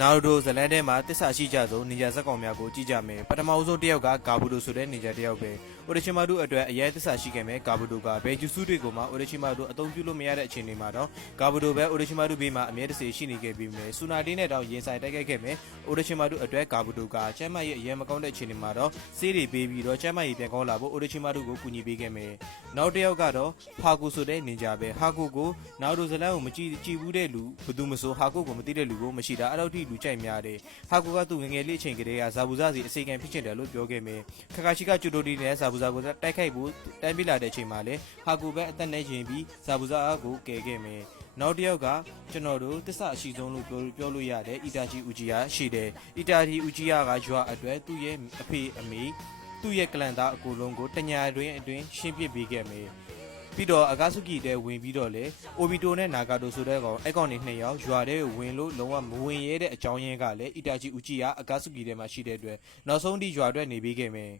နာရူတိုဇလန်ထဲမှာတစ္ဆာရှိကြဆုံးနေကြဇက်ကောင်များကိုကြည့်ကြမယ်ပထမဆုံးတစ်ယောက်ကဂါဘူတိုဆိုတဲ့နေကြတစ်ယောက်ပဲအိုရချီမာတို့အတွက်အရဲတစ္ဆာရှိခဲ့မယ်ဂါဘူတိုကဘယ်ဂျူစုတွေကိုမှအိုရချီမာတို့အသုံးပြုလို့မရတဲ့အခြေအနေမှာတော့ဂါဘူတိုပဲအိုရချီမာတို့ဘေးမှာအမြဲတစေရှိနေခဲ့ပြီးမယ်ဆူနာတီးနဲ့တောင်ရင်ဆိုင်တိုက်ခိုက်ခဲ့မယ်အိုရချီမာတို့အတွက်ဂါဘူတိုကကျမ်းမာရေးအရဲမကောင်းတဲ့အခြေအနေမှာတော့ဆေးတွေပေးပြီးတော့ကျမ်းမာရေးပြန်ကောင်းလာဖို့အိုရချီမာတို့ကိုကူညီပေးခဲ့မယ်နောက်တစ်ယောက်ကတော့ဟာကူဆိုတဲ့နေကြပဲဟာကူကိုနာရူတိုဇလန်ကိုမကြည့်ဘူးတဲ့လူဘယ်သူမဆိုဟာကူကိုမသိတဲ့လူကိုမရှိတာအဲ့လိုထိလူကြိုက်များတယ်ဟာကူကသူ့ငငယ်လေးအချိန်ကလေးကဇာဘူဇာစီအစိခံဖြစ်ချင်တယ်လို့ပြောခဲ့မယ်ခခရှိကကျူတိုတီနဲ့ဇာဘူဇာကိုတိုက်ခိုက်ဖို့တန်းပြလာတဲ့အချိန်မှာလေဟာကူပဲအသက်နဲ့ရင်ပြီးဇာဘူဇာကိုကယ်ခဲ့မယ်နောက်တစ်ယောက်ကကျွန်တော်တို့တစ္ဆာအရှိဆုံးလို့ပြောလို့ရတယ်အီတာဂျီဦးဂျီယာရှိတယ်အီတာဂျီဦးဂျီယာကရွာအတွက်သူ့ရဲ့အဖေအမေသူ့ရဲ့ကလန်သားအကိုလုံးကိုတညာတွင်အတွင်းရှင်းပစ်ပေးခဲ့မယ်ပြီးတော့အကားစုကီတဲ့ဝင်ပြီးတော့လေအိုဘီတိုနဲ့နာဂါတိုဆိုတဲ့ကောင်အဲ့ကောင်နေနှစ်ယောက်ရွာတဲ့ဝင်လို့လုံးဝမဝင်ရဲတဲ့အကြောင်းရင်းကလည်းအီတာဂျီဦးဂျီယာအကားစုကီထဲမှာရှိတဲ့အတွက်နောက်ဆုံးထိရွာအတွက်နေပေးခဲ့မယ်